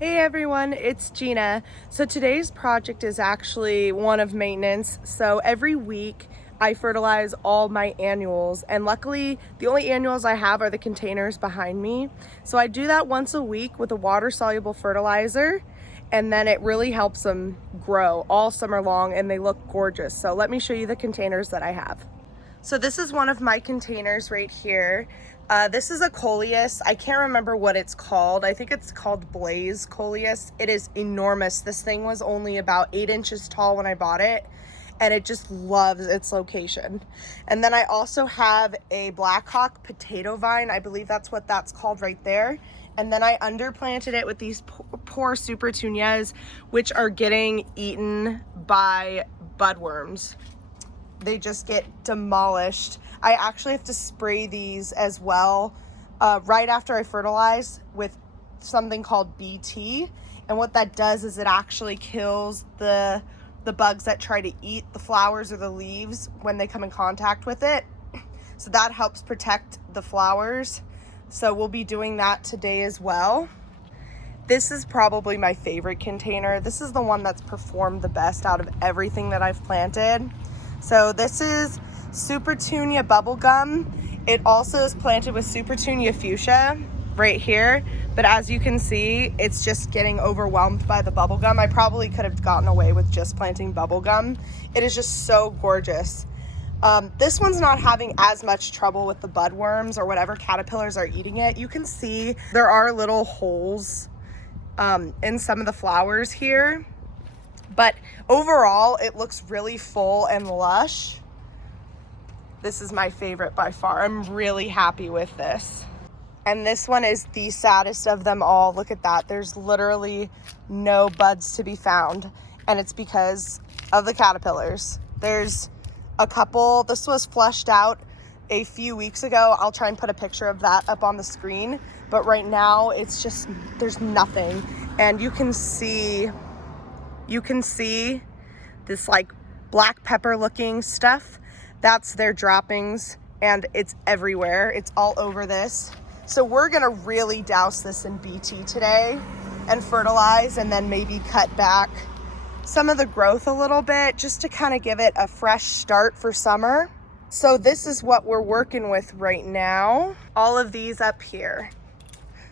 Hey everyone, it's Gina. So today's project is actually one of maintenance. So every week I fertilize all my annuals, and luckily the only annuals I have are the containers behind me. So I do that once a week with a water-soluble fertilizer, and then it really helps them grow all summer long and they look gorgeous. So let me show you the containers that I have. So this is one of my containers right here. This is a coleus. I can't remember what it's called. I think it's called Blaze coleus. It is enormous. This thing was only about 8 inches tall when I bought it, and it just loves its location. And then I also have a Blackhawk potato vine. I believe that's what that's called right there. And then I underplanted it with these poor super petunias, which are getting eaten by budworms. They just get demolished. I actually have to spray these as well right after I fertilize with something called BT. And what that does is it actually kills the bugs that try to eat the flowers or the leaves when they come in contact with it. So that helps protect the flowers. So we'll be doing that today as well. This is probably my favorite container. This is the one that's performed the best out of everything that I've planted. So this is Super Petunia bubblegum. It also is planted with Super Petunia fuchsia right here, but as you can see, it's just getting overwhelmed by the bubblegum. I probably could have gotten away with just planting bubblegum. It is just so gorgeous. This one's not having as much trouble with the budworms or whatever caterpillars are eating it. You can see there are little holes in some of the flowers here. But overall, it looks really full and lush. This is my favorite by far. I'm really happy with this. And this one is the saddest of them all. Look at that. There's literally no buds to be found. And it's because of the caterpillars. There's a couple. This was flushed out a few weeks ago. I'll try and put a picture of that up on the screen. But right now, it's just, there's nothing. And you can see this like black pepper looking stuff. That's their droppings, and it's everywhere. It's all over this. So we're gonna really douse this in BT today and fertilize, and then maybe cut back some of the growth a little bit just to kind of give it a fresh start for summer. So this is what we're working with right now. All of these up here.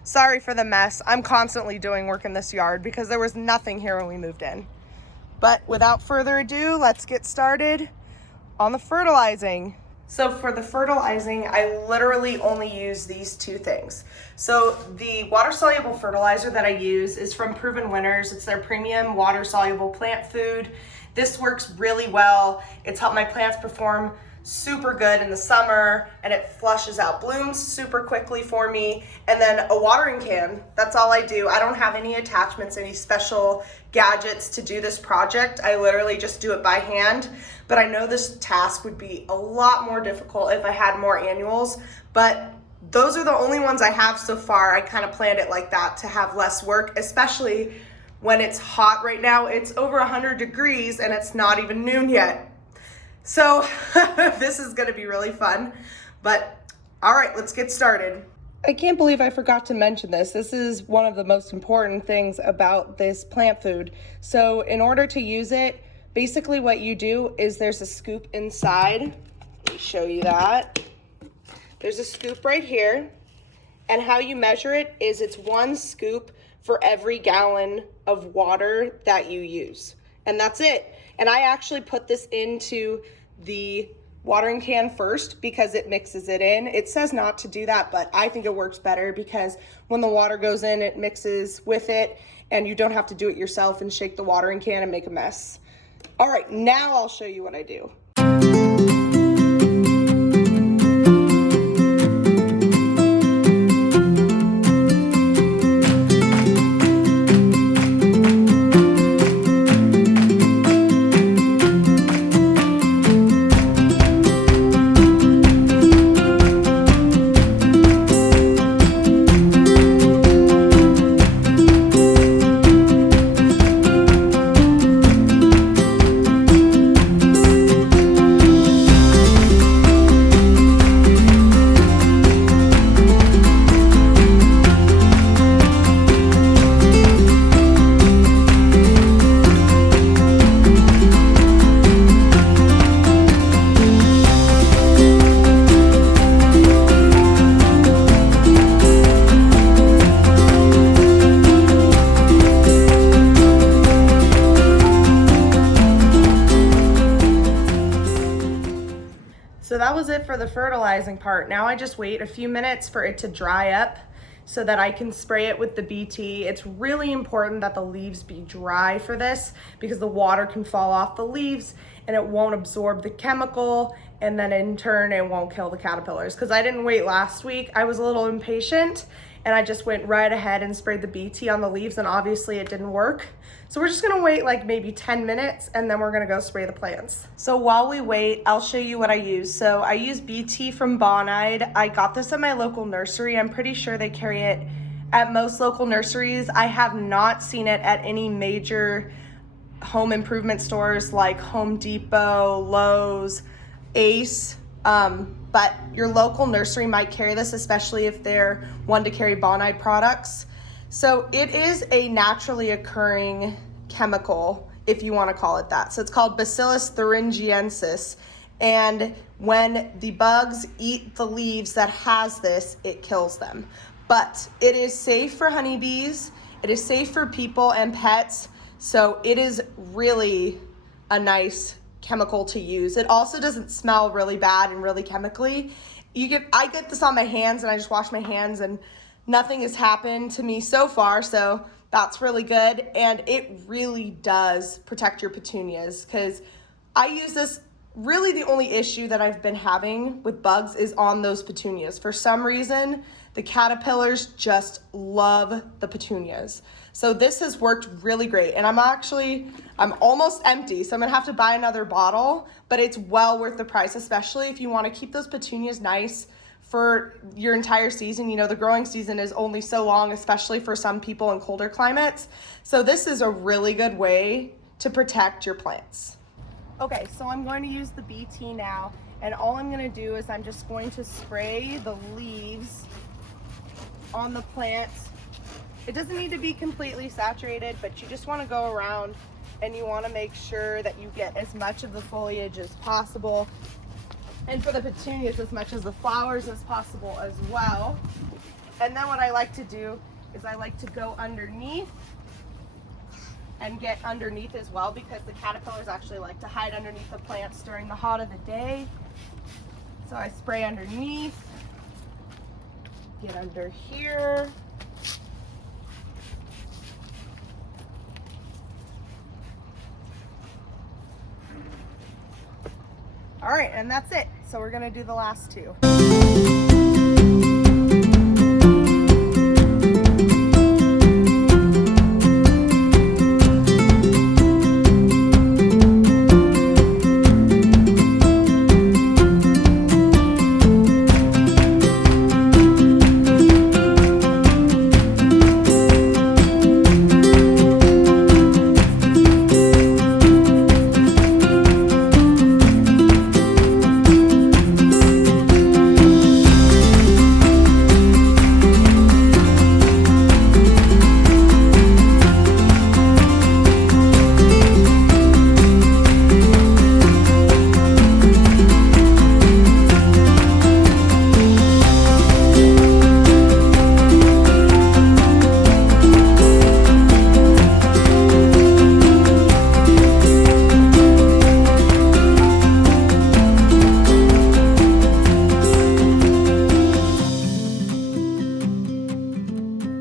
Sorry for the mess. I'm constantly doing work in this yard because there was nothing here when we moved in. But without further ado, let's get started on the fertilizing. So for the fertilizing, I literally only use these two things. So the water-soluble fertilizer that I use is from Proven Winners. It's their premium water-soluble plant food. This works really well. It's helped my plants perform super good in the summer, and it flushes out blooms super quickly for me. And then a watering can, that's all I do. I don't have any attachments, any special gadgets to do this project. I literally just do it by hand, but I know this task would be a lot more difficult if I had more annuals, but those are the only ones I have so far. I kind of planned it like that to have less work, especially when it's hot right now. It's over 100 degrees and it's not even noon yet. So this is gonna be really fun, but all right, let's get started. I can't believe I forgot to mention this. This is one of the most important things about this plant food. So in order to use it, basically what you do is there's a scoop inside. Let me show you that. There's a scoop right here, and how you measure it is it's 1 scoop for every gallon of water that you use, and that's it. And I actually put this into the watering can first because it mixes it in. It says not to do that, but I think it works better because when the water goes in, it mixes with it and you don't have to do it yourself and shake the watering can and make a mess. All right, now I'll show you what I do. for the fertilizing part. Now I just wait a few minutes for it to dry up so that I can spray it with the BT. It's really important that the leaves be dry for this because the water can fall off the leaves and it won't absorb the chemical, and then in turn it won't kill the caterpillars. Because I didn't wait last week, I was a little impatient and I just went right ahead and sprayed the BT on the leaves, and obviously it didn't work. So we're just gonna wait like maybe 10 minutes and then we're gonna go spray the plants. So while we wait, I'll show you what I use. So I use BT from Bonide. I got this at my local nursery. I'm pretty sure they carry it at most local nurseries. I have not seen it at any major home improvement stores like Home Depot, Lowe's, Ace. But your local nursery might carry this, especially if they're one to carry Bonide products. So it is a naturally occurring chemical, if you want to call it that. So it's called Bacillus thuringiensis. And when the bugs eat the leaves that has this, it kills them. But it is safe for honeybees. It is safe for people and pets. So it is really a nice chemical to use. It also doesn't smell really bad and really chemically. I get this on my hands and I just wash my hands and nothing has happened to me so far, so that's really good. And it really does protect your petunias, because I use this. Really the only issue that I've been having with bugs is on those petunias. For some reason, the caterpillars just love the petunias. So this has worked really great. And I'm almost empty, so I'm gonna have to buy another bottle, but it's well worth the price, especially if you wanna keep those petunias nice for your entire season. You know, the growing season is only so long, especially for some people in colder climates. So this is a really good way to protect your plants. Okay, so I'm going to use the BT now, and all I'm going to do is I'm just going to spray the leaves on the plant. It doesn't need to be completely saturated, but you just want to go around and you want to make sure that you get as much of the foliage as possible, and for the petunias as much as the flowers as possible as well. And then what I like to do is I like to go underneath and get underneath as well, because the caterpillars actually like to hide underneath the plants during the hot of the day. So I spray underneath, get under here. All right, and that's it. So we're gonna do the last two.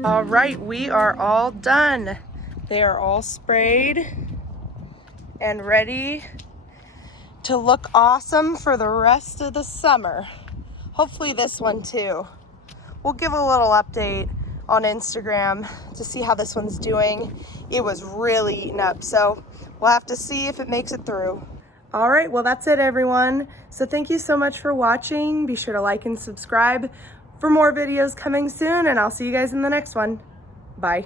All right, we are all done. They are all sprayed and ready to look awesome for the rest of the summer. Hopefully this one too. We'll give a little update on Instagram to see how this one's doing. It was really eaten up, so we'll have to see if it makes it through. All right, well that's it everyone. So thank you so much for watching. Be sure to like and subscribe for more videos coming soon, and I'll see you guys in the next one. Bye.